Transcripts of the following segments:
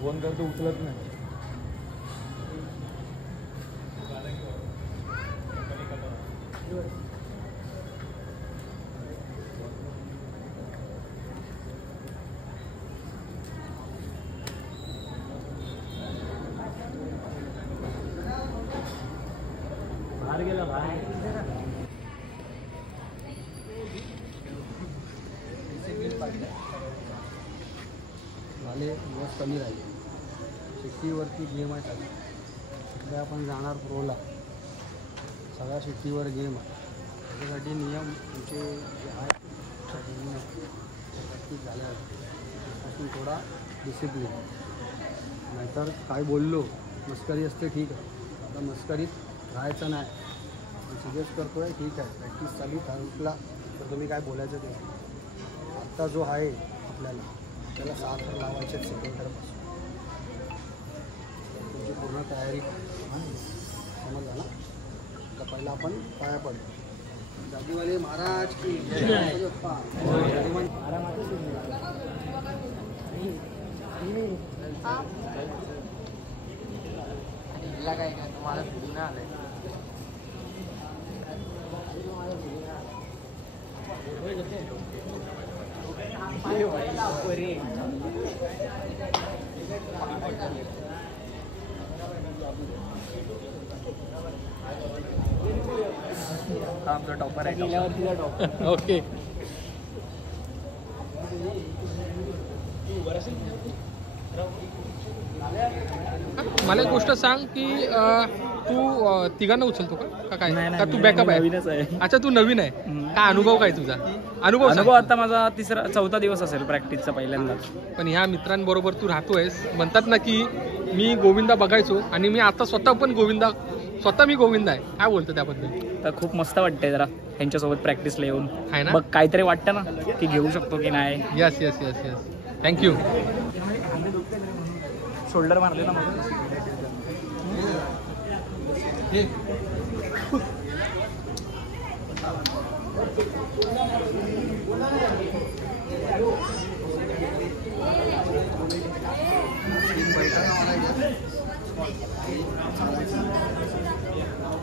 Phone करतो उचलत नाही. बाहेर गेला बाहेर. झाले दिवस कमी राहिले. शिट्टीवरती गेम आहे सगळं. सध्या आपण जाणार प्रोला. सगळ्या शिट्टीवर गेम आहे. त्याच्यासाठी नियम तुमचे जे आहेत प्रॅक्टिस झाल्या त्यापासून थोडा डिसिप्लिन. नाहीतर काय बोललो मस्करी असते ठीक आहे. आता मस्करीत राहायचं नाही. सजेस्ट करतो आहे ठीक आहे. प्रॅक्टिस चालू थांबला तर तुम्ही काय बोलायचं ते. आत्ता जो आहे आपल्याला त्याला 7 लावायचे सेकंडपासून. तुमची पूर्ण तयारी समजला ना. तर पहिला आपण पाया पडतो. जादूवाले महाराज की काय तुम्हाला पुन्हा आलंय. आमचा टॉपर आहे. ओके. मला एक गोष्ट सांग की तू तिघांना उचलतो का काय का तू बॅकअप आहे? अच्छा तू नवीन आहे. काय अनुभव काय तुझा? अनुभव आता माझा 3-4 दिवस असेल प्रॅक्टिसचा पहिल्यांदा. पण ह्या मित्रांबरोबर तू राहतोयस. म्हणतात ना की मी गोविंदा बघायचो आणि मी आता स्वतः पण गोविंदा मी गोविंदा आहे. काय बोलतो त्याबद्दल? तर खूप मस्त वाटतंय जरा ह्यांच्यासोबत प्रॅक्टिसला येऊन. आहे ना. मग काहीतरी वाटतं ना की घेऊ शकतो की नाही. Yes yes yes yes. Thank you. Shoulder मारले ना मग.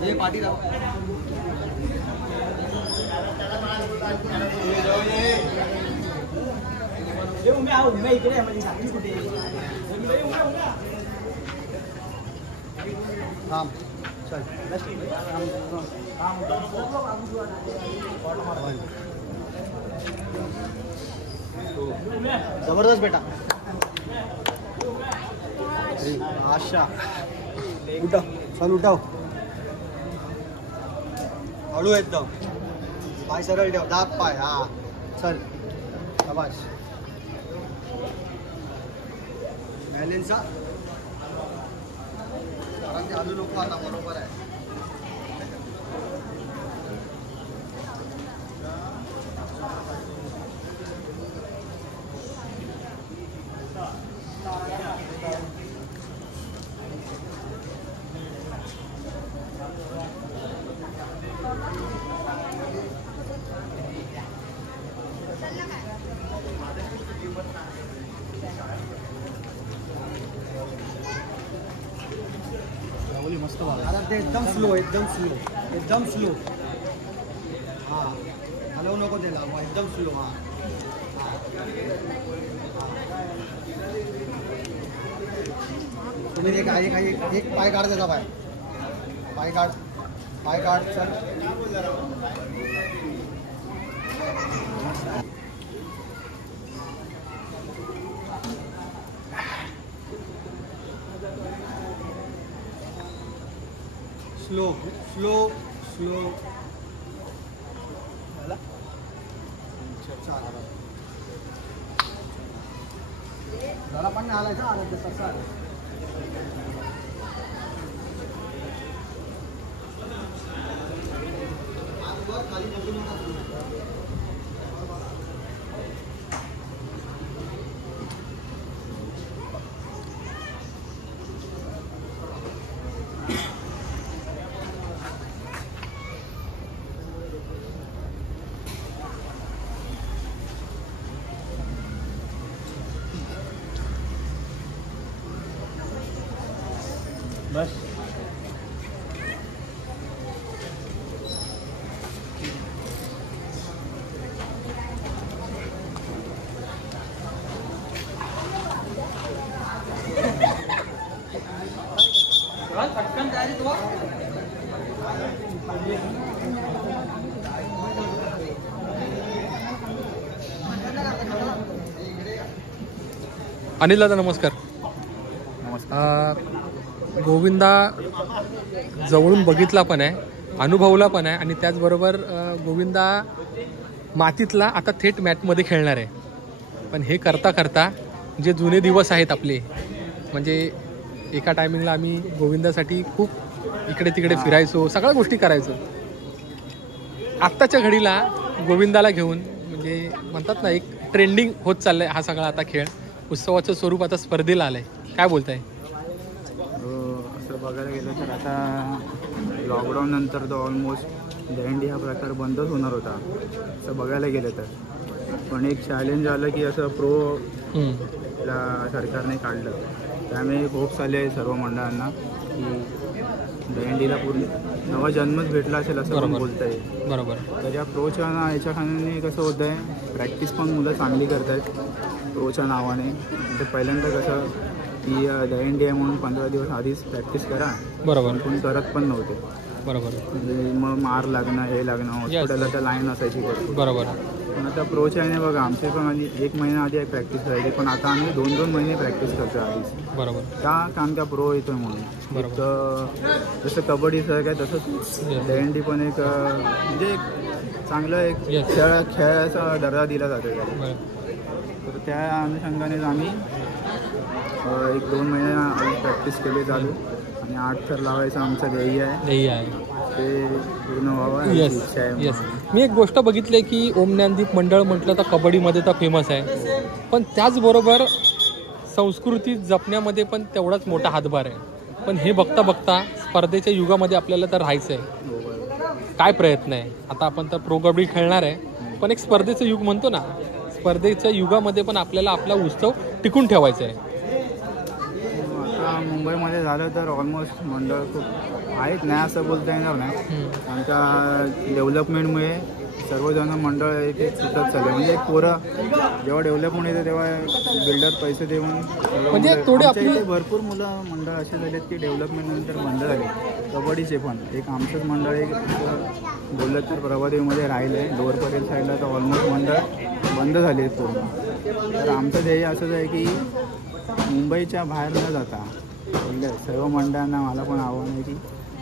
ये पार्टी राव. इकडे थांब. चल जबरदस्त बेटा. आशा उठा. चल उठाव. हळू एकदम. पाय सरळ ठेव. दाब पाय. हा चल शाबाश. बॅलेन्सचा कारण ते हलू नको आता. बरोबर आहे. मस्त आता ते एकदम स्लो. एकदम स्लो. हां हलवू नको त्याला. एकदम स्लो. हां तुम्ही एक पाय काढ त्याचा. पाय काढ. चल स्लो. त्याला पण नाही आलायचं आलं तसं आहे. बस अनिल दादा नमस्कार. गोविंदा जवळून बघितला पण आहे, अनुभवला पण आहे आणि त्याचबरोबर गोविंदा मातीतला आता थेट मॅटमध्ये खेळणार आहे. पण हे करता करता जे जुने दिवस आहेत आपले, म्हणजे एका टायमिंगला आम्ही गोविंदासाठी खूप इकडे तिकडे फिरायचो, सगळ्या गोष्टी करायचो. आत्ताच्या घडीला गोविंदाला घेऊन म्हणजे म्हणतात ना, एक ट्रेंडिंग होत चाललंय हा सगळा आता खेळ. उत्सवाचं स्वरूप आता स्पर्धेला आलंय. काय बोलताय? असं बघायला गेलं तर आता लॉकडाऊन नंतर तर ऑलमोस्ट दहीहंडी हा प्रकार बंदच होणार होता असं बघायला गेलं तर. पण एक चॅलेंज आलं की असं प्रो सरकारने काढलं, त्यामुळे होप्स आले सर्व मंडळांना की दहीहंडीला पूर्ण नवा जन्मच भेटला असेल असं पण बोलता येईल. बरोबर. तर या प्रोच्या याच्या खाण्याने कसं होतं आहे, प्रॅक्टिस पण मुलं चांगली करत आहेत प्रोच्या नावाने. तर पहिल्यांदा कसं की दहीहंडी आहे म्हणून 15 दिवस आधीच प्रॅक्टिस करा, बरोबर. कोणी करत पण नव्हते. बरोबर. म्हणजे मग मार लागणं हे लागणं, हॉस्पिटलला तर लाईन असायची. बरोबर. पण आता प्रोच्या याने बघा, आमचे पण आधी 1 महिना आधी प्रॅक्टिस करायची, पण आता आम्ही 2-2 महिने प्रॅक्टिस करतो आधीच. बरोबर. का? कारण का प्रो येतोय म्हणून. एक जसं कबड्डीचं काय तसंच दहीहंडी पण एक म्हणजे एक चांगलं एक खेळाचा दर्जा दिला जातो. तर त्या अनुषंगानेच आम्ही 1-2 महिने आधी प्रॅक्टिस केली चालू आणि 8 थर लावायचं आमचं ध्येय आहे. ते पूर्ण व्हावं येस इच्छा आहे. येस. मी एक गोष्ट बघितली की ओम ज्ञानदीप मंडळ म्हटलं तर कबड्डीमध्ये तर फेमस आहे, पण त्याचबरोबर संस्कृती जपण्यामध्ये पण तेवढाच मोठा हातभार आहे. पण हे बघता बघता स्पर्धेच्या युगामध्ये आपल्याला तर राहायचं आहे. काय प्रयत्न आहे? आता आपण तर प्रो कबड्डी खेळणार आहे, पण एक स्पर्धेचं युग म्हणतो ना, स्पर्धेच्या युगामध्ये पण आपल्याला आपला उत्सव टिकून ठेवायचा आहे. आता मुंबईमध्ये झालं तर ऑलमोस्ट मंडळ खूप आहेत, नाही असं बोलता येणार नाही. कारण का डेव्हलपमेंटमुळे सर्वजण मंडळ एक सुटत चालले. म्हणजे एक पोरं जेव्हा डेव्हलपमेंट येते तेव्हा बिल्डर पैसे देऊन म्हणजे थोडे आपली भरपूर मुलं मंडळ असे झालेत की डेव्हलपमेंट नंतर बंद झाले. कबड्डीचे पण एक आमचंच मंडळ एक बोललं तर प्रभादेवीमध्ये राहिलं आहे. लोअर परेल साईडला तर ऑलमोस्ट मंडळ बंद झाले आहेत पूर्ण. तर आमचं ध्येय असंच आहे की मुंबईच्या बाहेर न जाता सर्व मंडळांना मला पण आव्हान आहे की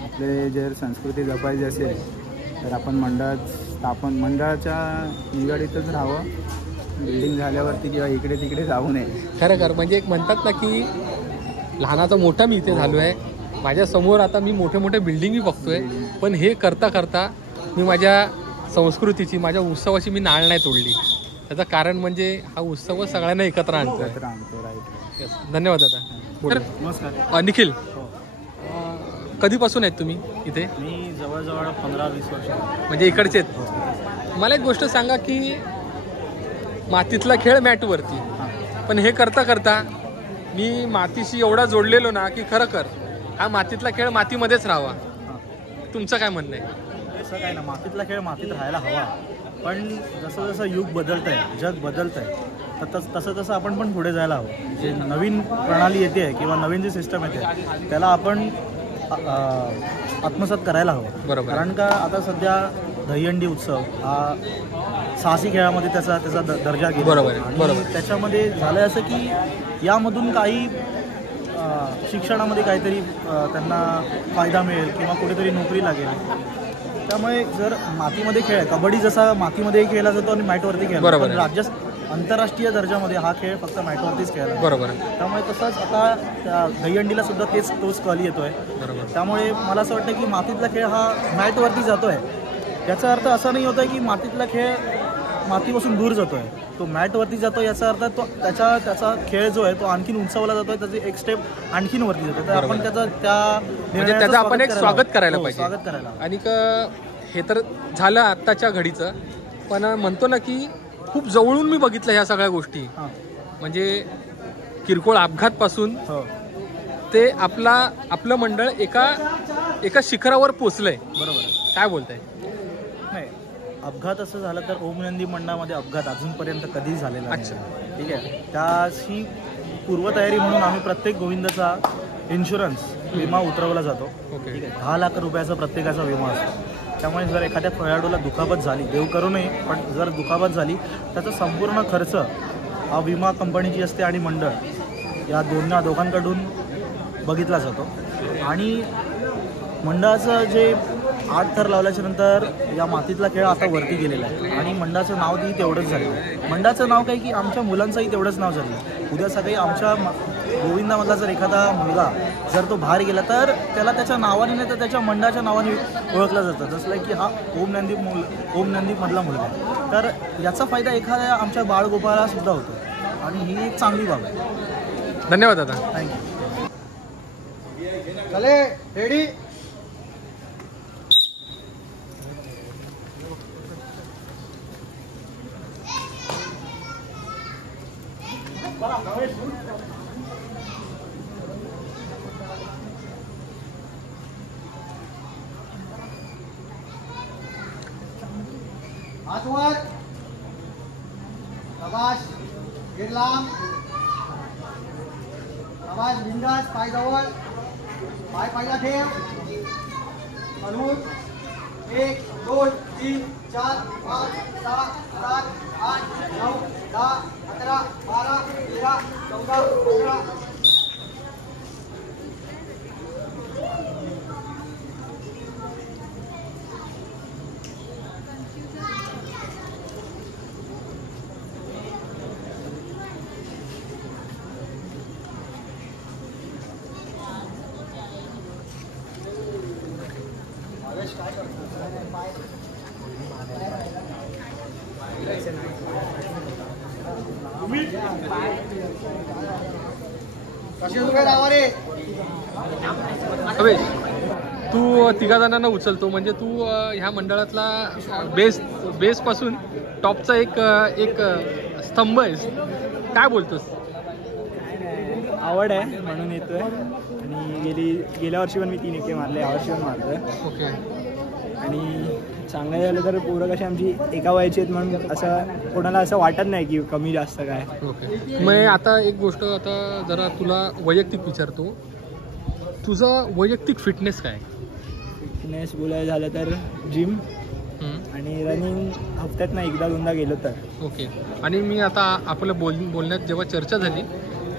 आपले जर संस्कृती जपायची असेल तर आपण मंडळाच्या निगडीतच राहावं. बिल्डिंग झाल्यावरती किंवा इकडे तिकडे जाऊ नये. खरं म्हणजे एक म्हणतात ना की लहानाचा मोठा मी इथे झालो आहे. माझ्यासमोर आता मी मोठे मोठे बिल्डिंगही बघतोय, पण हे करता करता मी माझ्या संस्कृतीची, माझ्या उत्सवाची मी नाळ नाही तोडली. त्याचं कारण म्हणजे हा उत्सव सगळ्यांना एकत्र आणतो. राईट. धन्यवाद दादा. नमस्कार. निखिल, कधीपासून आहेत तुम्ही इथे? मी जवळजवळ 15-20 वर्ष. म्हणजे इकडचे आहेत. मला एक गोष्ट सांगा की मातीतला खेळ मॅटवरती, पण हे करता करता मी मातीशी एवढा जोडलेलो ना की खरं हा मातीतला खेळ मातीमध्येच राहावा. तुमचं काय म्हणणं आहे? असं काय ना, मातीतला खेळ मातीत राहायला हवा, पण जसं जसं युग बदलत आहे, जग बदलत आहे, तर तसं तसं आपण पण पुढे जायला हवं. जे नवीन प्रणाली येते किंवा नवीन जी सिस्टम येते त्याला आपण आत्मसात करायला हवं. बरोबर. कारण का आता सध्या दहीहंडी उत्सव हा साहसी खेळामध्ये त्याचा दर्जा गेला. बरोबर. त्याच्यामध्ये झालं असं की यामधून काही शिक्षणामध्ये काहीतरी त्यांना फायदा मिळेल किंवा कुठेतरी नोकरी लागेल. त्यामुळे जर मातीमध्ये खेळ आहे, कबड्डी जसा मातीमध्ये खेळला जातो आणि मॅटवरती खेळला, पण आंतरराष्ट्रीय दर्जामध्ये हा खेळ फक्त मॅटवरतीच खेळला. बरोबर आहे. त्यामुळे तसंच आता त्या दहीहंडीला सुद्धा तोच कल येतोय. बरोबर. त्यामुळे मला असं वाटतं की मातीतला खेळ हा मॅटवरती जातोय. याचा अर्थ असा नाही होता की मातीतला खेळ मातीपासून दूर जातोय, तो मॅटवरती जातो. याचा अर्थ तो त्याचा खेळ जो आहे तो आणखीन उंचावला जातोय, त्याची एक स्टेप आणखीन वरती जातो. तर आपण म्हणजे त्याचं आपण एक स्वागत करायला पाहिजे. स्वागत करायला. आणि हे तर झालं आत्ताच्या घडीचं, पण म्हणतो ना की खूप जवळून मी बघितलं ह्या सगळ्या गोष्टी. म्हणजे किरकोळ अपघातपासून ते आपलं मंडळ एका शिखरावर पोचलंय. बरोबर आहे. काय बोलताय? नाही, अपघात असं झालं तर ओम नंदी मंडळामध्ये अपघात अजूनपर्यंत कधीच झालेला नाही. ठीक आहे. त्याची पूर्वतयारी म्हणून आम्ही प्रत्येक गोविंदाचा इन्शुरन्स विमा उतरवला जातो. ठीक आहे. 10 लाख रुपयाचा प्रत्येकाचा विमा असतो. त्यामुळे जर एखाद्या खेळाडूला दुखापत झाली, देव करू नये, पण जर दुखापत झाली त्याचा संपूर्ण खर्च हा विमा कंपनीची असते आणि मंडळ या दोघांकडून बघितला जातो. आणि मंडळाचं जे 8 थर लावल्याच्या नंतर या मातीतला खेळ आता वरती गेलेला आहे आणि मंडळाचं नावही तेवढंच झालं आहे. मंडळाचं नाव काही की आमच्या मुलांचंही तेवढंच नाव झालं. उद्या सकाळी आमच्या गोविंदामधला जर एखादा मुलगा जर तो बाहेर गेला तर त्याला त्याच्या नावाने नाही तर त्याच्या मंडळाच्या नावाने ओळखलं जातं. जसं की हा ओम नंदीपमधला मुलगा आहे. तर याचा फायदा एखाद्या आमच्या बाळगोपाळाला सुद्धा होतो आणि ही एक चांगली बाब आहे. धन्यवाद दादा. थँक्यू. चले रेडी. हात वर. शाबाश. गिरलाम. शाबाश. बिंदास. पाय जवळ. पाय पहिला ठेव. हलवून. 1 2 3 4 5 6 7 8 9 10 11 12 13 14 15. अबे तू तिघा जणांना उचलतो म्हणजे तू ह्या मंडळातला बेस पासून टॉपचा एक स्तंभ आहेस. काय बोलतोस? आवड आहे म्हणून येतोय आणि गेल्या वर्षी पण मी 3 एके मारले, यावर्षी पण मारतोय. ओके. आणि चांगलं झालं तर पोरं कशी आमची एका वयाची आहेत म्हणून असं कोणाला असं वाटत नाही की कमी जास्त काय. ओके. मग आता एक गोष्ट आता जरा तुला वैयक्तिक विचारतो, तुझा वैयक्तिक फिटनेस काय? फिटनेस बोलायला झालं तर जिम आणि रनिंग हफ्त्यात ना 1-2दा गेलो तर. ओके. आणि मी आता आपलं बोलण्यात जेव्हा चर्चा झाली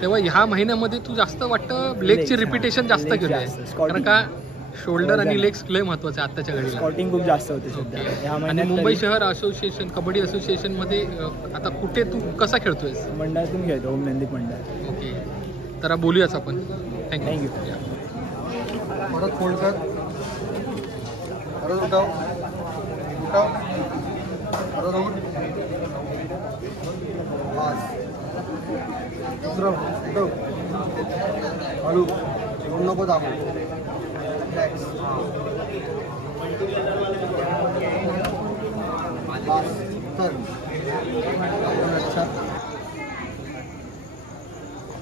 तेव्हा ह्या महिन्यामध्ये तू जास्त वाटतं लेगची रिपिटेशन जास्त केली आहे, कारण का शोल्डर आणि लेग्स लय महत्वाचे आत्ताच्या घडीला. स्कॉटिंग खूप जास्त होते सध्या. आणि मुंबई शहर असोसिएशन कबड्डी असोसिएशन मध्ये आता कुठे तू कसा खेळतोयस? मंडळातून खेळतो, ओम नंदी मंडळ. ओके. तर बोलूयाच आपण. थँक्यू. परत फोल्ड कर. परत उठाव. परत उठ. दुसरं उठव. हळू. सोड नको दाबू.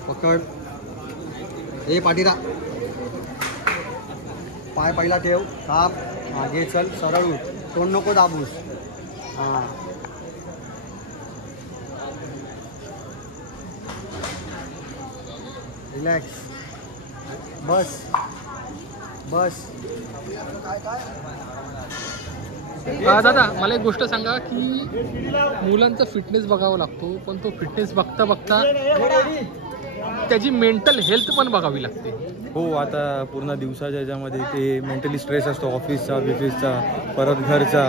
पकड. हे पाठीरा. पाय पहिला ठेव. काप. मागे चल. सरळ उठ. तोंड नको दाबूस. हां. रिलॅक्स. बस. दादा मला एक गोष्ट सांगा की मुलांचा फिटनेस बघावा लागतो, पण तो फिटनेस बघता त्याची मेंटल हेल्थ पण बघावी लागते. हो, आता पूर्ण दिवसाच्या ह्याच्यामध्ये ते मेंटली स्ट्रेस असतो, ऑफिसचा बिफिसचा, परत घरचा,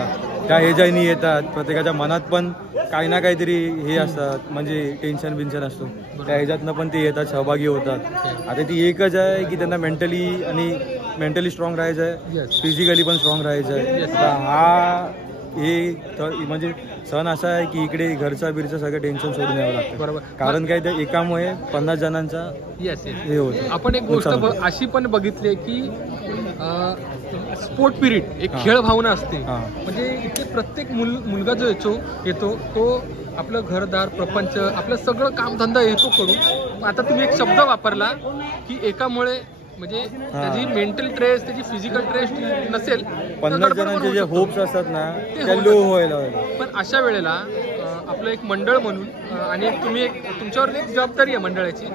त्या ह्याच्यानी येतात. प्रत्येकाच्या मनात पण काही ना काहीतरी हे असतात, म्हणजे टेन्शन बिन्शन असतो, त्या ह्याच्यातनं पण ते येतात, सहभागी होतात. आता ती एकच आहे की त्यांना मेंटली स्ट्रॉंग राहायचं आहे, फिजिकली पण स्ट्रॉंग राहायचं आहे. आता म्हणजे सण असा आहे की इकडे घरचा बिरचं सगळं टेन्शन सोडून यावं लागतं. बरोबर. कारण काय, त्या एकामुळे 50 जणांचा हे होतं. आपण एक गोष्ट अशी पण बघितली आहे की स्पोर्ट पिरियड, एक खेळ भावना असते. म्हणजे इथे प्रत्येक मुलगा जो येतो तो आपलं घरदार प्रपंच, आपलं सगळं कामधंदा येतो करून. आता तुम्ही एक शब्द वापरला की एकामुळे, म्हणजे त्याची मेंटल ट्रेस, त्याची फिजिकल ट्रेस नसेल, 50 जणांचे जे होप्स असतात ना ते लो व्हायला. पण अशा वेळेला आपलं एक मंडळ म्हणून, आणि तुम्ही तुमच्यावर एक जबाबदारी आहे मंडळाची,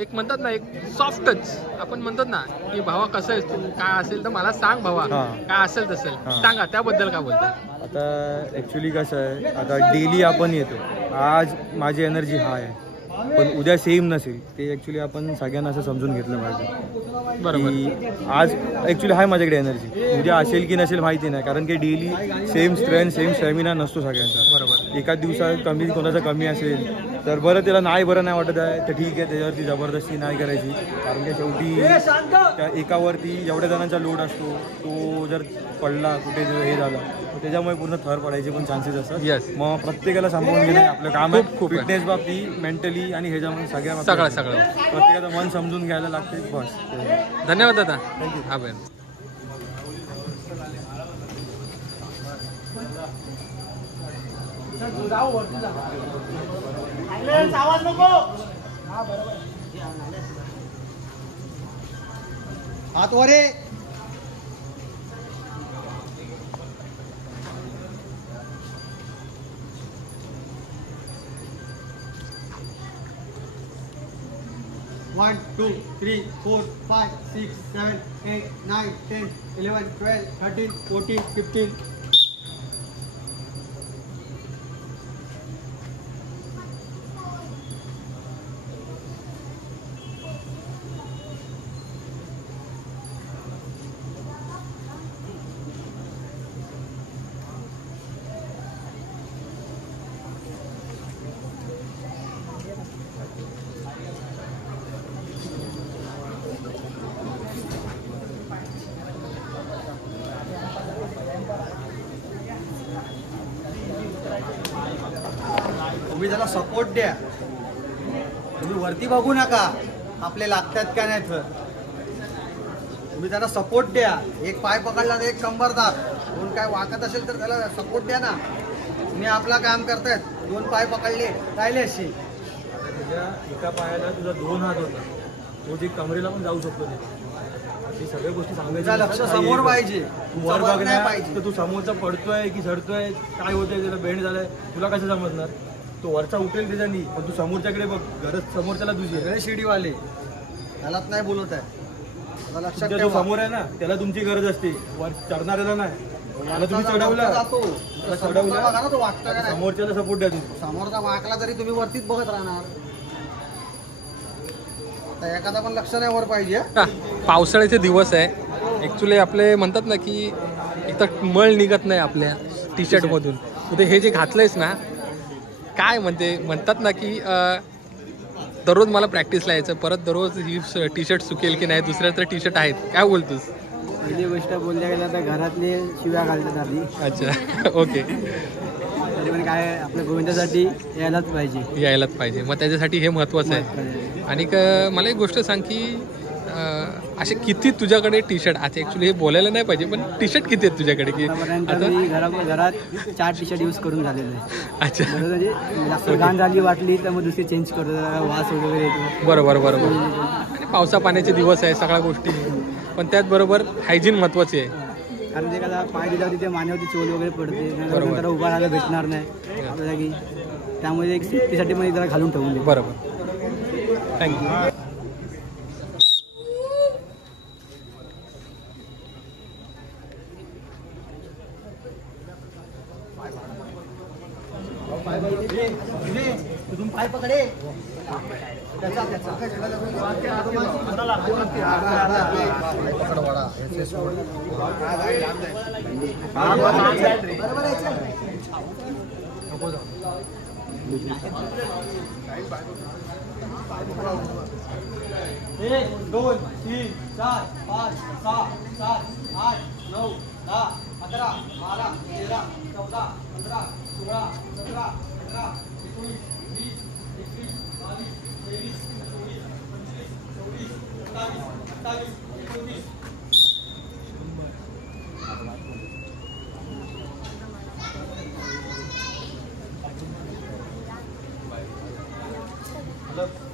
एक म्हणतात ना, एक सॉफ्ट टच आपण म्हणतात ना की भावा कसं आहेस तू, काय असेल तर मला सांग भावा, काय असेल तसेल सांगा, त्याबद्दल काय बोलतात? आता ॲक्च्युली कसं आहे, आता डेली आपण येतो, आज माझी एनर्जी हाय आहे पण उद्या सेम नसेल, ते ॲक्च्युली आपण सगळ्यांना असं समजून घेतलं पाहिजे. बरोबर. आज ॲक्च्युली आहे माझ्याकडे एनर्जी, उद्या असेल की नसेल माहिती नाही, कारण की daily same strength same stamina नसतो सगळ्यांचा. बरोबर. एका दिवसात कोणाचा कमी असेल तर बरं, त्याला बरं नाही वाटत आहे तर ठीक आहे, त्याच्यावरती जबरदस्ती नाही करायची. कारण की शेवटी त्या एकावरती एवढ्या जणांचा लोड असतो, तो जर पडला कुठे हे झालं त्याच्यामुळे पूर्ण थर पडायचे पण चान्सेस असतात. मग प्रत्येकाला सांभाळून घेणे आपलं काम आहे. फिटनेस बाबतीत, मेंटली आणि ह्याच्यामध्ये सगळं प्रत्येकाचं मन समजून घ्यायला लागते. बस. धन्यवाद दादा. आभार. हात वर आहे. One, 2, 3, 4, 5, 6, 7, 8, 9, 10, 11, 12, 13, 14, 15. तुम्ही त्याला सपोर्ट द्या, तुम्ही वरती बघू नका आपले लागतात का नाही. तर तुम्ही त्याला सपोर्ट द्या. एक पाय पकडला तर एक कंबरदार, दोन काय वाकत असेल तर त्याला सपोर्ट द्या ना. तुम्ही आपला काम करतायत, दोन पाय पकडले राहिले अशी. तुझ्या एका पायाला तुझा 2 हात होता, तो जे कमरेला पण जाऊ शकतो. ते सगळ्या गोष्टी सांगायच्या, लक्ष समोर पाहिजे, वर बघण्या पाहिजे. तर तू समोरचा पडतोय की झडतोय, काय होतंय, त्याला बेंड झालाय, तुला कसं समजणार? तो वरचा उठेल त्याच्यानी, पण तू समोरच्याकडे बघ, गरज समोरच्याला तुझी आहे. शिडीवाले त्यालाच नाही बोलत आहे. लक्षात जो समोर आहे ना त्याला तुमची गरज असते, वर चढणाऱ्याला नाही. त्याला तुम्ही चढवलं, समोरच्याला सपोर्ट द्या. तुम्ही समोरचा वाकला तरी तुम्ही वरतीच बघत राहणार. आता एखादा पण लक्ष नाही वर पाहिजे. पावसाळ्याचे दिवस आहे ॲक्च्युली. आपले म्हणतात ना की एक तर मळ निघत नाही आपल्या टी शर्टमधून. ते हे जे घातलंयस ना, काय म्हणतात ना की दररोज मला प्रॅक्टिसला यायचं, परत दररोज ही टी शर्ट सुकेल की नाही, दुसऱ्या तर टी शर्ट आहेत. काय बोलतोस? पहिली गोष्ट बोलल्या गेलं तर घरातले शिव्या घालतात आधी. अच्छा, ओके. तरी पण काय, आपल्या गोविंदासाठी यायलाच पाहिजे. मग त्याच्यासाठी हे महत्त्वाचं आहे. आणि मला एक गोष्ट सांग की असे किती तुझ्याकडे टी शर्ट, आता ॲक्च्युली हे बोलायला नाही पाहिजे, पण टी शर्ट किती आहेत तुझ्याकडे? की आता मी घरात 4 टी शर्ट यूज करून झालेलं आहे. अच्छा, म्हणजे जास्त घाण झाली वाटली तर मग दुसरी चेंज करतो, वास वगैरे येतो. बरोबर. आणि पावसा पाण्याचे दिवस आहे, सगळ्या गोष्टी, पण त्याचबरोबर हायजीन महत्त्वाची आहे. कारण ते एखादा पाय दिल्यावर तिथे मानेवरती चोल वगैरे पडते, नंतर उभा राहायला भेटणार नाही आपल्याला, की त्यामुळे एक सेफ्टीसाठी पण जरा घालून ठेवून दे. बरोबर, थँक्यू. तुम्ही पाय पकडे. पकडवाडा याचे सोड. नको जाऊ. 1 2 3 4 5 6 7 8 9 10 11 12 13 14 15 16 17 18 19 20 21 22 23 24 25 26 27 28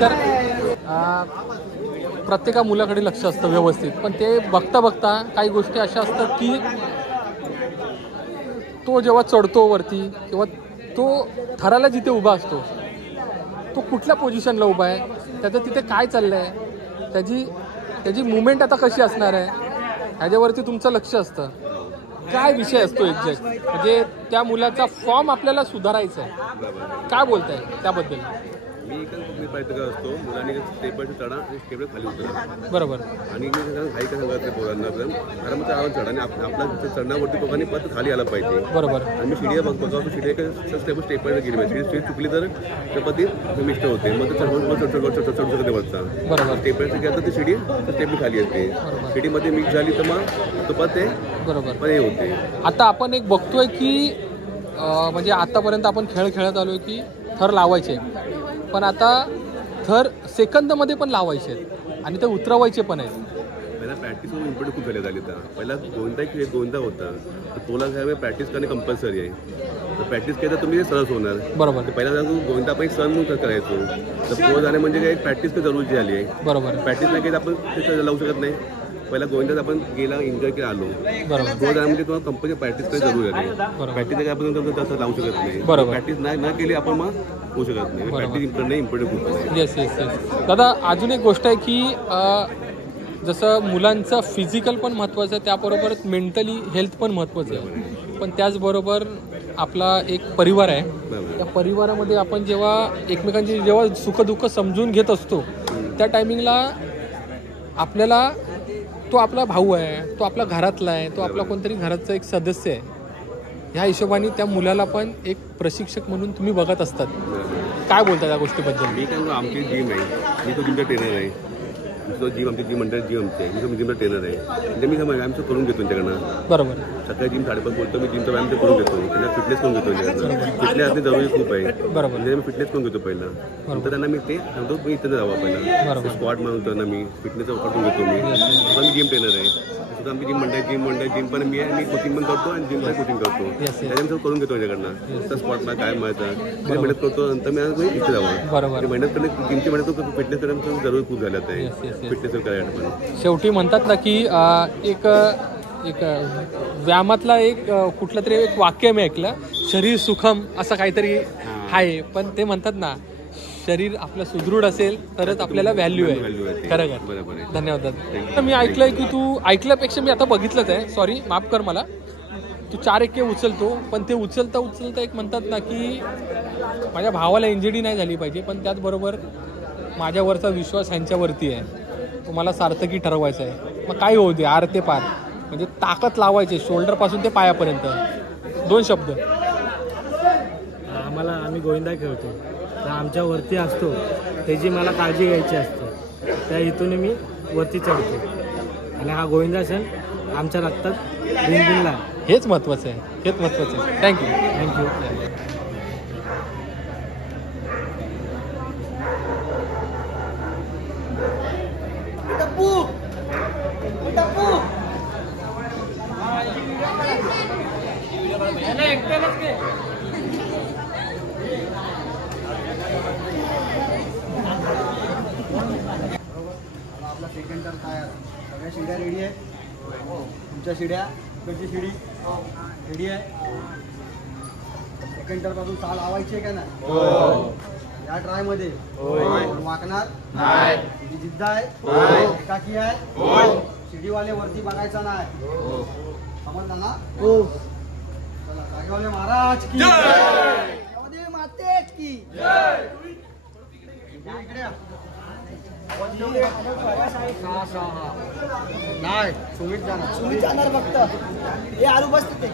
तर प्रत्येका मुलाकडे लक्ष असतं व्यवस्थित, पण ते बघता बघता काही गोष्टी अशा असतात की तो जेव्हा चढतो वरती किंवा तो थराला जिथे उभा असतो तो कुठल्या पोझिशनला उभा आहे, त्याचं तिथे काय चाललं आहे, त्याची मुवमेंट आता कशी असणार आहे ह्याच्यावरती तुमचं लक्ष असतं. काय विषय असतो एक्झॅक्ट, म्हणजे त्या मुलाचा फॉर्म आपल्याला सुधारायचा आहे. काय बोलताय त्याबद्दल? मी एका प्रयत्न असतो मुलांनी स्टेप बाय चढा आणि स्टेप खाली उतरा. बरोबर. आणि मी काही काय सांगत नाही पोरांना पण आरामात आराम चढा आणि आपला चढण्यावरती पोरांनी परत खाली आला पाहिजे. बरोबर. आणि मी शिडी बघतो शिडी स्टेप बाय गेली पाहिजे. शिडी चुकली तर पद्धती मिस्ट होते, मग चढू शकते वरचा. बरोबर. स्टेप बाय गेला तर ती शिडी स्टेप खाली येते. शिडीमध्ये मिक्स झाली तर मग तो ते बरोबर पण हे होते. आता आपण एक बघतोय की म्हणजे आतापर्यंत आपण खेळ खेळत आलोय की थर लावायचे, पण आता थर सेकंदमध्ये पण लावायचे आहेत आणि ते उतरवायचे पण आहेत. पहिला प्रॅक्टिस इम्पॉर्टंट खूप झाली झाली. पहिला गोंदा होता, तर तोला काय प्रॅक्टिस करणे कंपल्सरी आहे. तर प्रॅक्टिस केलं तर तुम्ही सहज होणार. बरोबर. पहिला गोंदा आपण एक सण म्हणून करायचो, तर पोह जाणे म्हणजे काय प्रॅक्टिस तर जरुरी झाली आहे. बरोबर. प्रॅक्टिस नाही केली आपण तिथं लावू शकत नाही. पहिला गोविंदात आपण गेला एन्जॉय केला आलो. बरोबर. गोवा जाण्यामध्ये तुम्हाला कंपनी प्रॅक्टिस काही जरूर आहे. प्रॅक्टिस आपण तसं लावू शकत नाही. बरोबर. प्रॅक्टिस न केली आपण मग होऊ शकत नाही. प्रॅक्टिस इम्पॉर्टंट खूप आहे. Yes yes yes. दादा अजून एक गोष्ट आहे की जसं मुलांचं फिजिकल पण महत्त्वाचं आहे, त्याबरोबरच मेंटली हेल्थ पण महत्त्वाचं आहे. पण त्याचबरोबर आपला एक परिवार आहे, त्या परिवारामध्ये आपण जेव्हा एकमेकांची जेव्हा सुखदुःख समजून घेत असतो त्या टायमिंगला आपल्याला तो आपला भाऊ आहे, तो आपला घरातला आहे, तो आपला कोणतरी घराचा एक सदस्य आहे. ह्या हिशोबाने त्या मुलाला पण एक प्रशिक्षक म्हणून तुम्ही बघत असतात. काय बोलता त्या गोष्टीबद्दल? मी काय आमची जिम आहे, मी तो जिमचा ट्रेनर आहे. आमचं जिम आमची जिम मंडळ जिम आमची आहे, मी जिमचा ट्रेनर आहे. म्हणजे मी व्यायामचं करून घेतो त्यांच्याकडनं. बरोबर. सकाळी जिम 5:30 बोलतो, मी जिमचा व्यायाम करून घेतो, त्यांना फिटनेस करून घेतो. फिटनेस आपली जरुरी खूप आहे. बरोबर. म्हणजे मी फिटनेस करून घेतो पहिला, नंतर त्यांना मी ते सांगतो मी इथं जावं पहिला. स्क्वॉट म्हणून त्यांना मी फिटनेसचा वर्कआउट करून घेतो. मी पण जिम ट्रेनर आहे. सुद्धा आमची जिम पण मी आहे, मी कोचिंग पण करतो आणि जिम पण कोचिंग करतो. त्याच्यानंतर करून घेतो माझ्याकडनं. तर स्पॉटला काय माहिती मी मेहनत करतो, नंतर मी इथे जावं. बरोबर. मेहनत करणे जिमची मेहनत करतो, फिटनेस करण्याचं जरूर खूप झालं आहे. फिटनेस करायला पण शेवटी म्हणतात ना की एक व्यायामातला एक कुठलं तरी एक वाक्य मी ऐकलं, शरीर सुखम असं काहीतरी आहे. पण ते म्हणतात ना शरीर आपलं सुदृढ असेल तरच आपल्याला व्हॅल्यू आहे. खरं का? धन्यवाद दादा. मी ऐकलंय की तू ऐकल्यापेक्षा मी आता बघितलंच आहे, सॉरी माफ कर मला, तू 4 एके उचलतो, पण ते उचलता एक म्हणतात ना की माझ्या भावाला इंजुरी नाही झाली पाहिजे, पण त्याचबरोबर माझ्यावरचा विश्वास ह्यांच्यावरती आहे, तो मला सार्थकी ठरवायचा आहे. मग काय होऊ दे आर ते पार, म्हणजे ताकद लावायची शोल्डरपासून ते पायापर्यंत. 2 शब्द. आम्ही गोविंदा खेळतो, तर आमच्यावरती असतो त्याची मला काळजी घ्यायची असते. त्या हेतूने मी वरती चढतो आणि हा गोविंदा सण आमच्या रक्तात बिनबिनला. हेच महत्त्वाचं आहे, हेच महत्त्वाचं आहे. थँक्यू. आपला सेकंड तर तयार. सगळ्या शिड्या रेडी आहे. तुमच्या शिड्या, इकडची शिडी रेडी आहे. सेकंड टरपासून चाल लावायची आहे का नाही? या ट्रायमध्ये वाकणार नाही, तुझी जिद्द आहे, एकाकी आहे, शिडीवाले वरती बघायचा नाही, समजलं ना? चला जागेवाले महाराज की जय, माते की जय. इकडे या. नाही सुमित जाणार फक्त हे आलू बसते.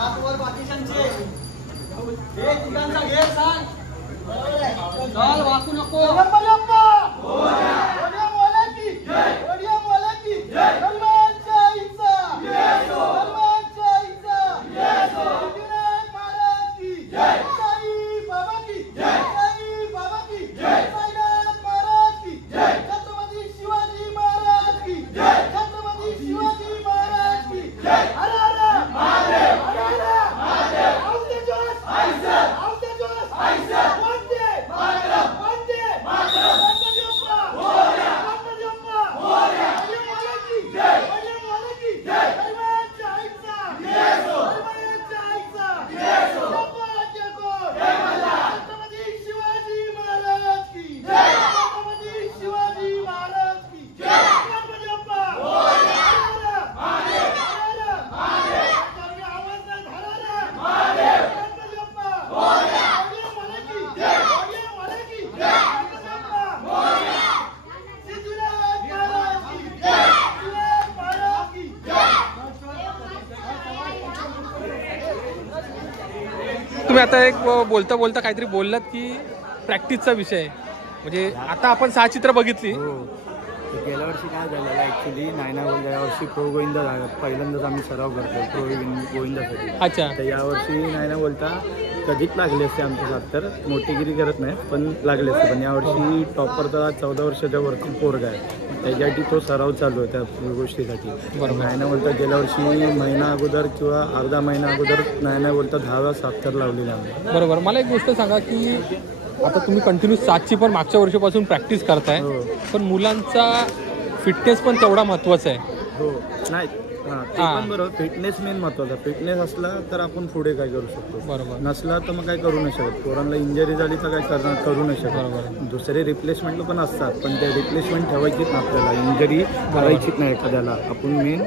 आतवर बाकीच्यांचे हे ठिकाणचा घे सांग. चल वाकू नको. तुम्ही आता एक बोलता बोलता काहीतरी बोललात की प्रॅक्टिसचा विषय, म्हणजे आता आपण 6 चित्र बघितली. गेल्या वर्षी काय झालेलं ॲक्च्युली नायना गोविंदा यावर्षी प्रो गोविंदा झाला, पहिल्यांदाच आम्ही सराव करतो प्रो गोविंदासाठी. अच्छा. तर यावर्षी नायना बोलता कधीच लागले असते आमच्या साथ, तर मोठीगिरी करत नाही पण लागले असते. पण यावर्षी टॉपरचा 14 वर्षाच्या वरती पोरगा आहे, त्याच्यासाठी तो सराव चालू आहे त्या गोष्टीसाठी. नायना बोलता गेल्या वर्षी महिना अगोदर किंवा अर्धा महिना अगोदर नायना बोलता 10 साक्षर लावलेले आम्ही. बरोबर. मला एक गोष्ट सांगा की आता तुम्ही कंटिन्यू 7ची पण मागच्या वर्षापासून प्रॅक्टिस करताय, पण मुलांचा फिटनेस पण तेवढा महत्त्वाचा आहे. हो नाही ते पण बरोबर. फिटनेस मेन महत्त्वाचा. फिटनेस असला तर आपण पुढे काय करू शकतो, बरोबर. नसला तर मग काय करू नाही शकत. पोरांना इंजरी झाली तर काय करू नाही शकत. बरोबर. दुसरे रिप्लेसमेंट पण असतात, पण ते रिप्लेसमेंट ठेवायचीच ना आपल्याला, इंजरी करायचीच नाही एखाद्याला. आपण मेन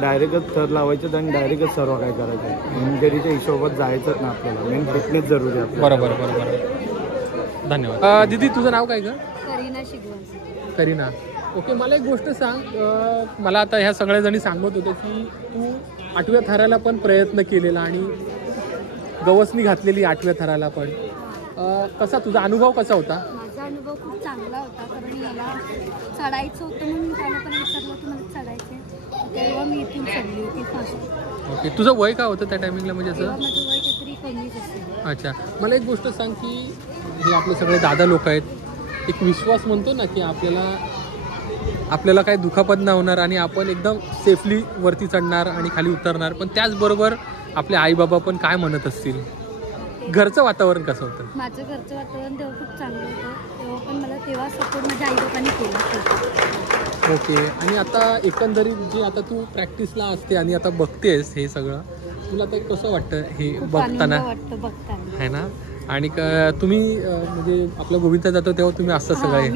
डायरेक्टच थर लावायचं आणि डायरेक्टच सर्व काय करायचं, इंजरीच्या हिशोबात जायचंच ना आपल्याला. मेन फिटनेस जरुरी आहे आपल्याला. बरोबर बरोबर. धन्यवाद. दीदी तुझं नाव काय ग? करीना शिगवण. करीना. ओके. मला एक गोष्ट सांग, मला आता ह्या सगळ्या जणी सांगत होते की तू 8व्या थराला पण प्रयत्न केलेला आणि गवसणी घातलेली 8व्या थराला पण. कसा तुझा अनुभव कसा होता? माझा अनुभव खूप चांगला होता, कारण मला चढायचं होतं म्हणून त्याला पण विचारलं की मला चढायचं, तेव्हा मी इथून चढली होती फास्ट. ओके. तुझं वय काय होतं त्या टायमिंगला? म्हणजे असं माझं वय काहीतरी कमीच असेल. अच्छा. मला एक गोष्ट सांग की हे आपले सगळे दादा लोक आहेत, एक विश्वास म्हणतो ना की आपल्याला काही दुखापत नाही होणार आणि आपण एकदम सेफली वरती चढणार आणि खाली उतरणार, पण त्याचबरोबर आपले आईबाबा पण काय म्हणत असतील, घरचं वातावरण कसं होतं? माझं घरचं वातावरण तेव्हा खूप चांगलं होतं, तेव्हा पण मला तेव्हा सपोर्ट माझ्या आईबाबांनी केला. ओके. आणि आता एकंदरीत जे आता तू प्रॅक्टिसला असते आणि आता बघतेस हे सगळं, तुला आता कसं वाटतं हे बघताना? वाटतं बघताना आहे ना. आणि तुम्ही म्हणजे आपलं गोविंदा जातो तेव्हा तुम्ही असता सगळे?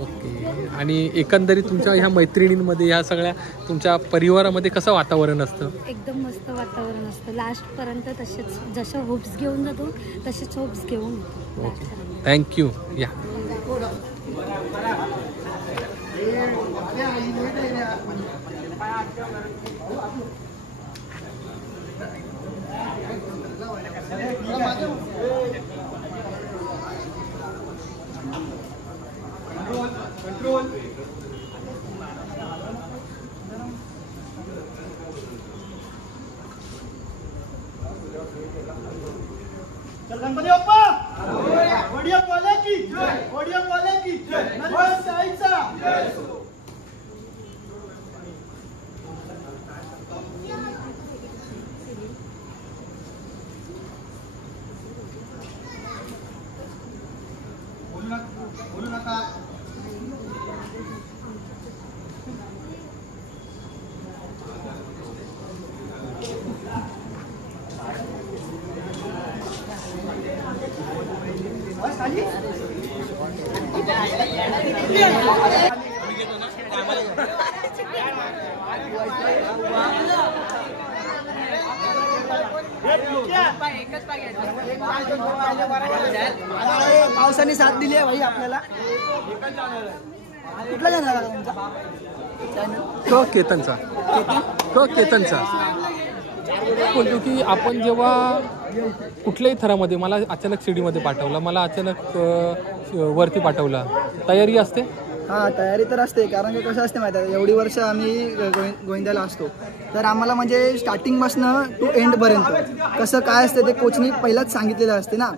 ओके. आणि एकंदरीत तुमच्या ह्या मैत्रिणींमध्ये ह्या सगळ्या तुमच्या परिवारामध्ये कसं वातावरण असतं? एकदम मस्त वातावरण असतं लास्टपर्यंत. तसेच जसं होप्स घेऊन जातो तसेच होप्स घेऊन येतो. थँक्यू. या. कंट्रोल. चल गणपती बाप्पा, वडिया बोले की जय, वडिया बोले की जय, नर्वस जायचा. पावसाने साथ दिली आहे भाई आपल्याला. कुठला जाणार आहे तुमचा केतनचा बोलतो की आपण जेव्हा कुठल्याही थरामध्ये मला अचानक शिडीमध्ये पाठवलं, मला अचानक वरती पाठवलं, तयारी असते. हां, तयारी तर असते. कारण की कसं असते माहिती आहे, एवढी वर्ष आम्ही गोविंद्याला असतो तर आम्हाला म्हणजे स्टार्टिंगपासनं टू एंडपर्यंत कसं काय असतं ते कोचनी पहिलाच सांगितलेलं असते ना.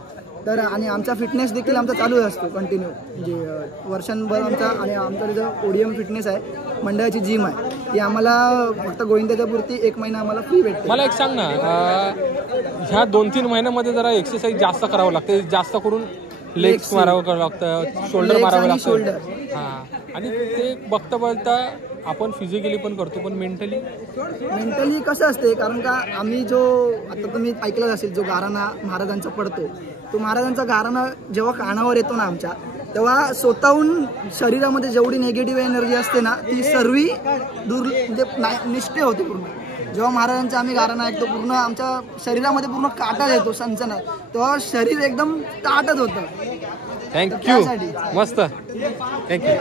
तर आणि आमचा फिटनेस देखील आमचा चालू असतो कंटिन्यू, म्हणजे वर्षांभर आमचा. आणि आमचा तिथं ओडीएम फिटनेस आहे, मंडळाची जिम आहे, ती आम्हाला फक्त गोविंदाच्या पुरती 1 महिना आम्हाला फ्री भेटते. मला एक सांग ना, ह्या 2-3 महिन्यामध्ये जरा एक्सरसाइज जास्त करावं लागते, जास्त करून लेग्स मारावं लागतं, शोल्डर मारावं लागतं. हां, आणि ते बघता आपण फिजिकली पण करतो, पण मेंटली कसं असते, कारण का आम्ही जो आता तुम्ही ऐकलं असेल जो गाराणा महाराजांचा पडतो, तो महाराजांचा गाराणा जेव्हा कानावर येतो ना आमच्या, तेव्हा स्वतःहून शरीरामध्ये जेवढी निगेटिव्ह एनर्जी असते ना ती सर्व दूर म्हणजे निष्ठे होते पूर्ण. जेव्हा महाराजांचा आम्ही गाराणा ऐकतो पूर्ण आमच्या शरीरामध्ये पूर्ण काटा येतो, सनसन, तेव्हा शरीर एकदम ताटच होतं. थँक्यू, मस्त, थँक्यू.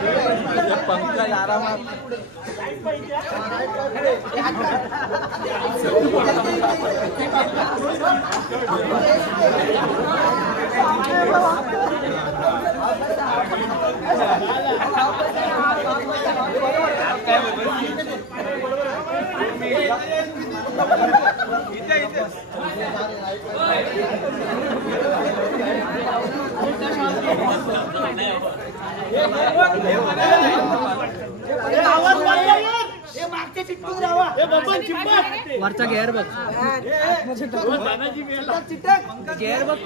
वरचा गेअर बघ, गेअर बघ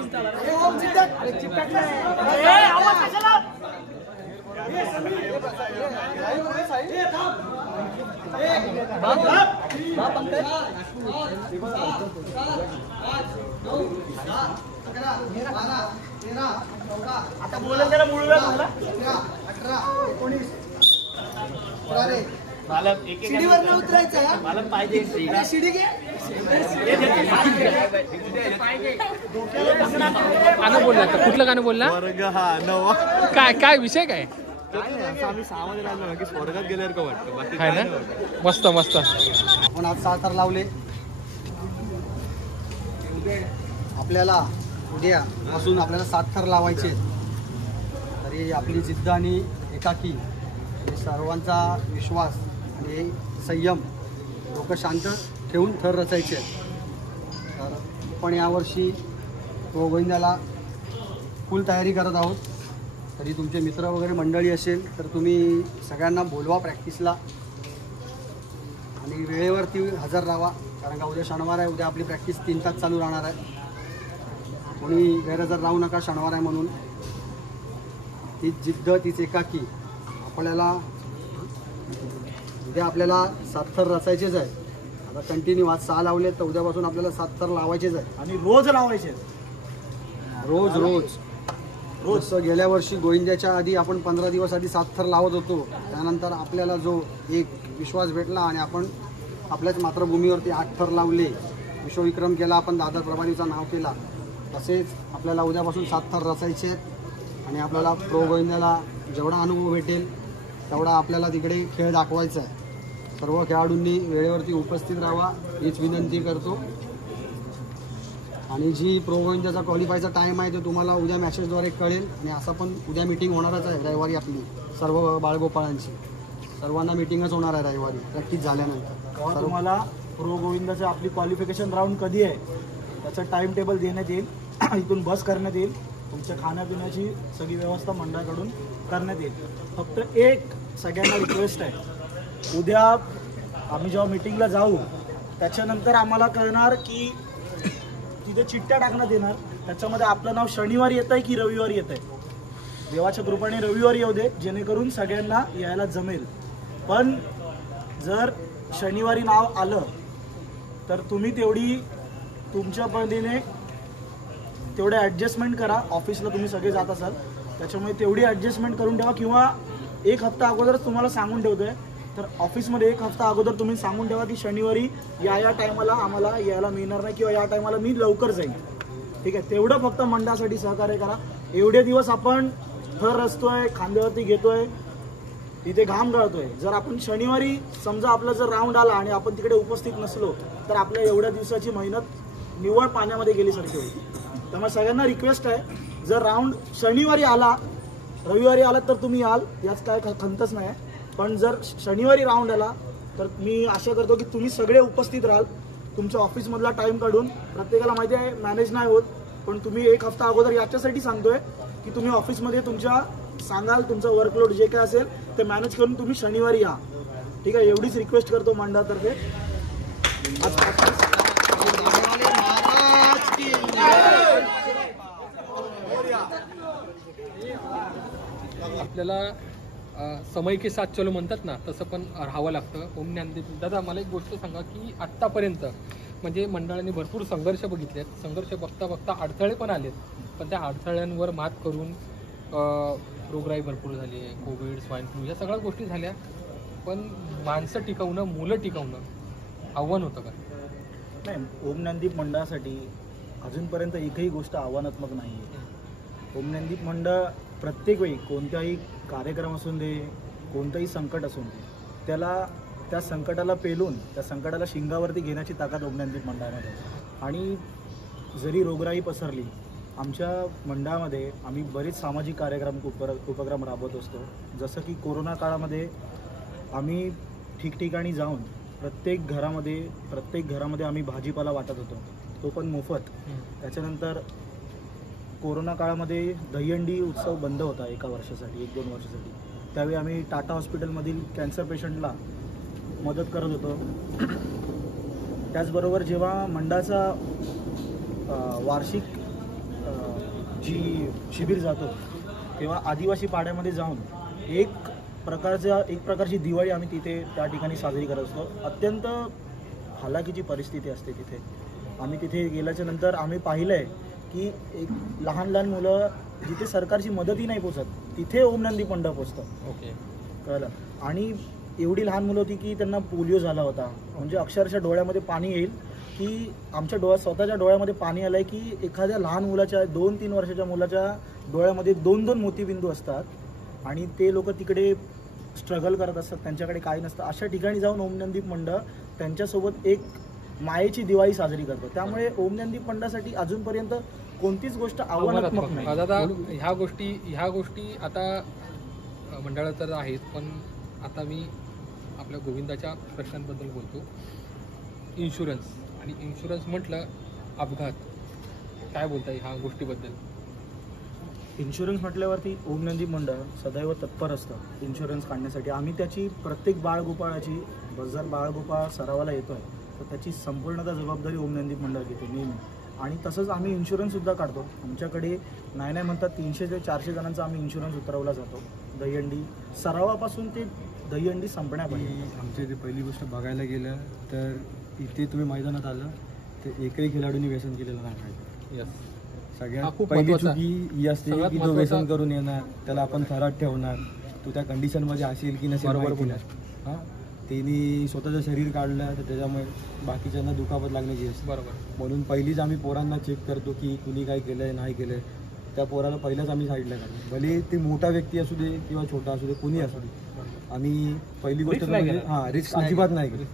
आता बोला त्याला मूळ वेळ झाला. 18, 19 शिडीवर न उतरायचं मला पाहिजे. शिडी घे. गाणं बोलला, कुठलं गाणं बोलला? वर्ग हा 9. काय विषय काय? आम्ही 6 मध्ये राहिलो की स्वर्गात गेल्यावर का वाटतं, बाकी काय ना. मस्त. आपण आज 6 थर लावले. आपल्याला उद्यापासून आपल्याला 7 थर लावायचे. तरी आपली जिद्द आणि एकाकी, सर्वांचा विश्वास आणि संयम, डोकं शांत ठेवून थर रचायचे. तर आपण यावर्षी गोविंदाला फुल तयारी करत आहोत. तरी तुमचे मित्र वगैरे मंडळी असेल तर तुम्ही सगळ्यांना बोलवा प्रॅक्टिसला आणि वेळेवरती हजर राहा. कारण का उद्या शनिवार आहे, उद्या आपली प्रॅक्टिस 3 तास चालू राहणार आहे. कोणी गैरहजर राहू नका, शनिवार आहे म्हणून. तीच जिद्द, तीच एकाकी. आपल्याला उद्या आपल्याला 7 थर रचायचेच आहे. आता कंटिन्यू आज 6 लावले तर उद्यापासून आपल्याला 7 थर लावायचेच आहे. आणि रोज लावायचे, रोज. जसं गेल्या वर्षी गोविंद्याच्या आधी आपण 15 दिवस आधी 7 थर लावत होतो, त्यानंतर आपल्याला जो एक विश्वास भेटला आणि आपण आपल्याच मातृभूमीवरती 8 थर लावले, विश्वविक्रम केला, आपण दादर प्रभारीचं नाव केला. तसेच आपल्याला उद्यापासून 7 थर रचायचे आहेत आणि आपल्याला प्रो गोविंद्याला जेवढा अनुभव भेटेल तेवढा आपल्याला तिकडे खेळ दाखवायचा आहे. सर्व खेळाडूंनी वेळेवरती उपस्थित राहावा हीच विनंती करतो. आणि जी प्रो गोविंदाचा क्वालिफायचा टाईम आहे तो तुम्हाला उद्या मॅसेजद्वारे कळेल. आणि असं पण उद्या मीटिंग होणारच आहे रविवारी आपली सर्व बाळगोपाळांची. सर्वांना मीटिंगच होणार आहे रविवारी प्रॅक्टिस झाल्यानंतर. तुम्हाला प्रो गोविंदाचं आपली क्वालिफिकेशन राऊंड कधी आहे त्याचं टाईम टेबल देण्यात येईल. इथून बस करण्यात येईल. तुमच्या खाण्यापिण्याची सगळी व्यवस्था मंडळाकडून करण्यात येईल. फक्त एक सगळ्यांना रिक्वेस्ट आहे, उद्या आम्ही जेव्हा मीटिंगला जाऊ त्याच्यानंतर आम्हाला कळणार की तिथे चिठ्ठ्या टाकण्यात येणार, त्याच्यामध्ये आपलं नाव शनिवारी येत आहे की रविवारी येत आहे. देवाच्या कृपेने रविवारी येऊ दे, जेणेकरून सगळ्यांना यायला जमेल. पण जर शनिवारी नाव आलं तर तुम्ही तेवढी तुमच्या पद्धतीने तेवढे ॲडजस्टमेंट करा. ऑफिसला तुम्ही सगळे जात असाल त्याच्यामुळे तेवढी ॲडजस्टमेंट करून ठेवा, किंवा एक हप्ता अगोदरच तुम्हाला सांगून ठेवतोय तर ऑफिसमध्ये एक हप्ता अगोदर तुम्ही सांगून ठेवा की शनिवारी या टायमाला आम्हाला यायला मिळणार नाही, किंवा या टायमाला मी लवकर जाईन. ठीक आहे, तेवढं फक्त मंडळासाठी सहकार्य करा. एवढे दिवस आपण थर रचतोय, खांद्यावरती घेतोय, तिथे घाम गळतोय. जर आपण शनिवारी समजा आपला जर राऊंड आला आणि आपण तिकडे उपस्थित नसलो तर आपल्या एवढ्या दिवसाची मेहनत निव्वळ पाण्यामध्ये गेल्यासारखी होईल. त्यामुळे सगळ्यांना रिक्वेस्ट आहे, जर राऊंड शनिवारी आला, रविवारी आला तर तुम्ही याल, याच काय खंतच नाही. पण जर शनिवारी राऊंड आला तर मी आशा करतो की तुम्ही सगळे उपस्थित राहाल. तुमच्या ऑफिसमधला टाईम काढून, प्रत्येकाला माहिती आहे मॅनेज नाही होत, पण तुम्ही एक हफ्ता अगोदर याच्यासाठी सांगतोय की तुम्ही ऑफिसमध्ये तुमच्या सांगाल तुमचं वर्कलोड जे काय असेल ते मॅनेज करून तुम्ही शनिवारी या. ठीक आहे, एवढीच रिक्वेस्ट करतो मंडळातर्फे. आपल्याला समय के साथ चलो म्हणतात ना, तसं पण राहावं लागतं. ओम ज्ञानदीप दादा, मला एक गोष्ट सांगा की आत्तापर्यंत म्हणजे मंडळाने भरपूर संघर्ष बघितले आहेत. संघर्ष बघता बघता अडथळे पण आलेत, पण त्या अडथळ्यांवर मात करून रोगराई भरपूर झाली आहे, कोविड, स्वाईन फ्लू या सगळ्या गोष्टी झाल्या, पण माणसं टिकवणं, मुलं टिकवणं आव्हान होतं का? नाही, ओम ज्ञानदीप मंडळासाठी अजूनपर्यंत एकही गोष्ट आव्हानात्मक नाही आहे. ओम ज्ञानदीप मंडळ प्रत्येक वेळी कोणताही कार्यक्रम असून दे, कोणतंही संकट असून दे, त्या संकटाला पेलून त्या संकटाला शिंगावरती घेण्याची ताकद ओम ज्ञानदीप मंडळामध्ये. आणि जरी रोगराई पसरली, आमच्या मंडळामध्ये आम्ही बरेच सामाजिक उपक्रम राबवत असतो. जसं की कोरोना काळामध्ये आम्ही ठिकठिकाणी जाऊन प्रत्येक घरामध्ये आम्ही भाजीपाला वाटत होतो, तो पण मोफत. त्याच्यानंतर कोरोना काळामध्ये दहीहंडी उत्सव बंद होता 1-2 वर्षासाठी. त्यावेळी आम्ही टाटा हॉस्पिटलमधील कॅन्सर पेशंटला मदत करत होतो. त्याचबरोबर जेव्हा मंडळाचा वार्षिक जी शिबिर जातो तेव्हा आदिवासी पाड्यामध्ये जाऊन एक प्रकारची दिवाळी आम्ही त्या ठिकाणी साजरी करत असतो. अत्यंत हालाकीची परिस्थिती असते तिथे. आम्ही तिथे गेल्याच्या नंतर आम्ही पाहिलं आहे की एक लहान मुलं जिथे सरकारची मदतही नाही पोचत तिथे ओम ज्ञानदीप मंडळ पोचतं. ओके, कळलं. आणि एवढी लहान मुलं होती की त्यांना पोलिओ झाला होता. म्हणजे अक्षरशः डोळ्यामध्ये पाणी येईल की आमच्या स्वतःच्या डोळ्यामध्ये पाणी आलं आहे की एखाद्या लहान मुलाच्या 2-3 वर्षाच्या मुलाच्या डोळ्यामध्ये 2-2 मोतीबिंदू असतात आणि ते लोक तिकडे स्ट्रगल करत असतात, त्यांच्याकडे काही नसतं. अशा ठिकाणी जाऊन ओम ज्ञानदीप मंडळ त्यांच्यासोबत एक मायेची दिवाळी साजरी करतो. त्यामुळे ओम ज्ञानदीप मंडळासाठी अजूनपर्यंत कोणतीच गोष्ट आव्हानात्मक नाही. दादा, ह्या गोष्टी आता मंडळात तर आहेत, पण आता मी आपल्या गोविंदाच्या प्रश्नांबद्दल बोलतो. इन्शुरन्स, आणि इन्शुरन्स म्हटलं अपघात, काय बोलताय ह्या गोष्टीबद्दल? इन्शुरन्स म्हटल्यावरती ओम ज्ञानदीप मंडळ सदैव तत्पर असतं इन्शुरन्स काढण्यासाठी. आम्ही त्याची प्रत्येक बाळगोपाळाची, जर बाळगोपाळ सरावाला येतो आहे तर त्याची संपूर्णतः जबाबदारी ओम ज्ञानदीप मंडळ घेते नेहमी. आणि तसंच आम्ही इन्शुरन्ससुद्धा काढतो. आमच्याकडे नाही म्हणतात 300 ते 400 जणांचा आम्ही इन्शुरन्स उतरवला जातो. दहीहंडी सरावापासून ते दहीहंडी संपण्यापर्यंत. आमच्या इथे पहिली गोष्ट बघायला गेलं तर इथे तुम्ही मैदानात आलं तर एकही खेळाडूंनी व्यसन केलेलं नाही पाहिजे. यस, सगळ्यात पहिली चुकी ही असते की जो व्यसन करून येणार त्याला आपण थरात ठेवणार, तो त्या कंडिशनमध्ये असेल की नसेल. बरोबर. हां, त्यांनी स्वतःचं शरीर काढलं तर त्याच्यामुळे बाकीच्यांना दुखापत लागण्याची असते. बरोबर. म्हणून पहिलीच आम्ही पोरांना चेक करतो की कुणी काय केलं आहे, नाही केलं आहे. त्या पोराला पहिल्याच आम्ही साईडला काढतो, भले ते मोठा व्यक्ती असू दे किंवा छोटा असू दे, कुणी असू दे. आम्ही पहिली गोष्ट रिस्क अजिबात नाही घेत.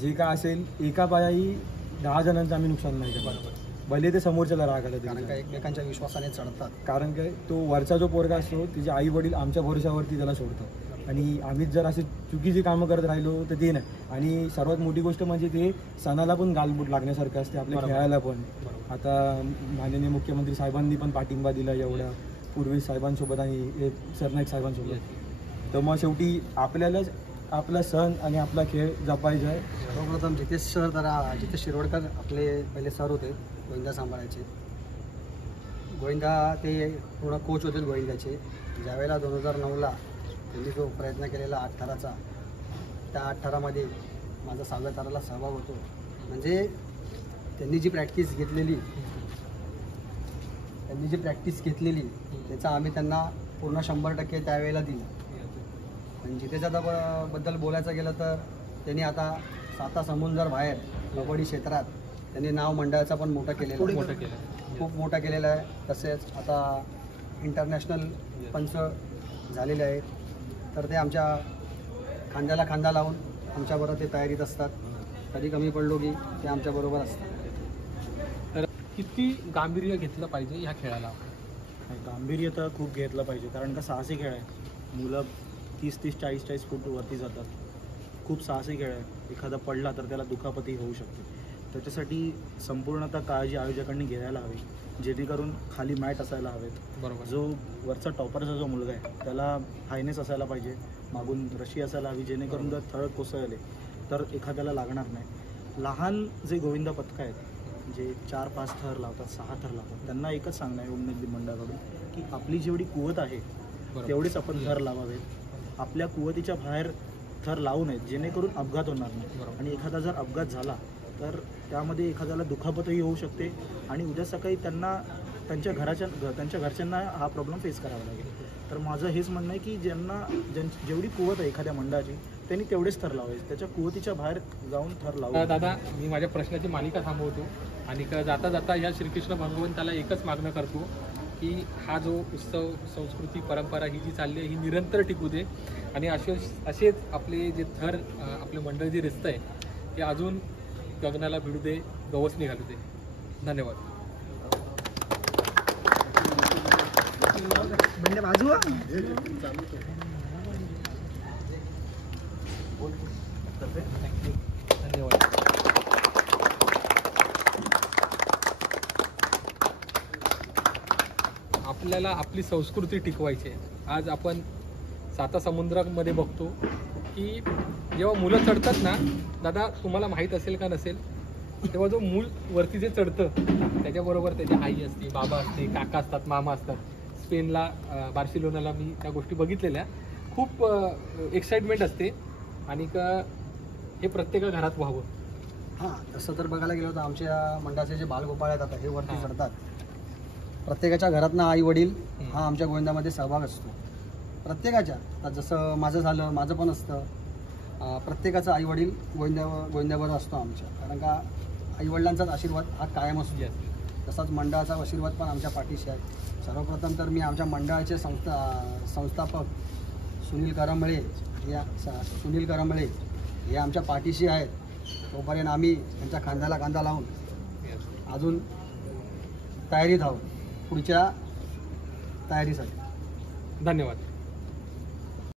जे काय असेल एका पायाही 10 जणांचं आम्ही नुकसान नाही करत, भले ते समोरच्याला राग आला. कारण काय एकमेकांच्या विश्वासाने चढतात. कारण काय तो वरचा जो पोरगा असतो तिचे आई वडील आमच्या भरोशावरती त्याला सोडतात, आणि आम्हीच जर असे चुकीची कामं करत राहिलो तर ते नाही. आणि सर्वात मोठी गोष्ट म्हणजे ते सणाला पण गालबोट लागण्यासारखं असते, आपल्या खेळायला पण. आता माननीय मुख्यमंत्री साहेबांनी पण पाठिंबा दिला एवढ्या पूर्वी साहेबांसोबत आणि सरनाईक साहेबांसोबत. तर मग शेवटी आपल्यालाच आपला सण आणि आपला खेळ जपायचा आहे. सर्वप्रथम जितेश शिरवडकर आपले पहिले सर होते, गोविंदा सांभाळायचे. गोविंदा ते पूर्ण कोच होते गोविंदाचे. ज्यावेळेला 2009ला त्यांनी जो प्रयत्न केलेला 18चा, त्या 18मध्ये माझा 6व्या ताराला सहभाग होतो. म्हणजे त्यांनी जी प्रॅक्टिस घेतलेली त्यांनी जी प्रॅक्टिस घेतलेली त्याचा आम्ही त्यांना पूर्ण 100% त्यावेळेला दिलं. आणि जितेच्या बद्दल बोलायचं गेलं तर त्यांनी आता 7 समुंदर बाहेर कबड्डी क्षेत्रात त्यांनी नाव मंडळाचं पण मोठं केलेलं खूप मोठं केलेलं आहे. तसेच आता इंटरनॅशनल पंच झालेले आहेत, तर ते आमच्या खांद्याला खांदा लावून आमच्याबरोबर ते तयारीत असतात. कधी कमी पडलो की ते आमच्याबरोबर असतात. तर किती गांभीर्य घेतलं पाहिजे ह्या खेळाला? गांभीर्य तर खूप घेतलं पाहिजे, कारण का साहसी खेळ आहे. मुलं 30-30, 40-40 फूट वरती जातात. खूप साहसी खेळ आहे. एखादा पडला तर त्याला दुखापतही होऊ शकते. त्याच्यासाठी संपूर्णतः काळजी आयोजकांनी घ्यायला हवी, जेणेकरून खाली मॅट असायला हवेत. बरोबर. जो वरचा टॉपरचा जो मुलगा आहे त्याला हायनेस असायला पाहिजे, मागून रशी असायला हवी, जेणेकरून जर थळ कोसळले तर एखाद्याला लागणार नाही. लहान जे गोविंदा पथकं आहेत जे 4-5 थर लावतात, 6 थर लावतात, त्यांना एकच सांगणं आहे ओमनंदी मंडळाकडून की आपली जेवढी कुवत आहे तेवढेच आपण थर लावावेत. आपल्या कुवतीच्या बाहेर थर लावू नयेत, जेणेकरून अपघात होणार नाही. आणि एखादा जर अपघात झाला तर त्यामध्ये एखाद्याला दुखापतही होऊ शकते आणि उद्या सकाळी त्यांना त्यांच्या घरच्यांना हा प्रॉब्लेम फेस करावा लागेल. तर माझं हेच म्हणणं आहे की जेवढी कुवत आहे एखाद्या मंडळाची त्यांनी तेवढेच थर लावायचे, त्याच्या कुवतीच्या बाहेर जाऊन थर लावू. दादा, मी माझ्या प्रश्नाची मालिका थांबवतो आणि जाता जाता ह्या श्रीकृष्ण भगवंताला एकच मागणं करतो की हा जो उत्सव, संस्कृती, परंपरा ही जी चालली आहे ही निरंतर टिकू दे आणि असेच आपले जे थर, आपले मंडळ जे दिसतं आहे ते अजून गगनाला भिडू दे, गवसणी घालू दे. धन्यवाद. बाजू धन्यवाद. आपल्याला आपली संस्कृती टिकवायची आहे. आज आपण 7 समुद्रामध्ये बघतो की जेव्हा मुलं चढतात ना दादा, तुम्हाला माहीत असेल का नसेल, तेव्हा जो मूल वरती जे चढतं त्याच्याबरोबर त्याची आई असते, बाबा असते, काका असतात, मामा असतात. स्पेनला, बार्सिलोनाला मी त्या गोष्टी बघितलेल्या. खूप एक्साइटमेंट असते आणि हे प्रत्येका घरात व्हावं. हां, तसं तर बघायला गेलं तर आमच्या मंडळाचे जे बालगोपाळ आहेत आता हे वरती चढतात. प्रत्येकाच्या घरातनं आई वडील हा आमच्या गोविंदामध्ये सहभाग असतो. प्रत्येकाच्या, आता जसं माझं झालं, माझं पण असतं. प्रत्येकाचा आई वडील गोविंद्यावर असतो आमच्या, कारण का आईवडिलांचाच आशीर्वाद हा कायम असतो. तसाच मंडळाचा आशीर्वाद पण आमच्या पाठीशी आहे. सर्वप्रथम तर मी आमच्या मंडळाचे संस्थापक सुनील करंबळे हे आमच्या पाठीशी आहेत. तोपर्यंत आम्ही त्यांच्या खांद्याला खांदा लावून अजून तयारीत आहोत पुढच्या तयारीसाठी. धन्यवाद.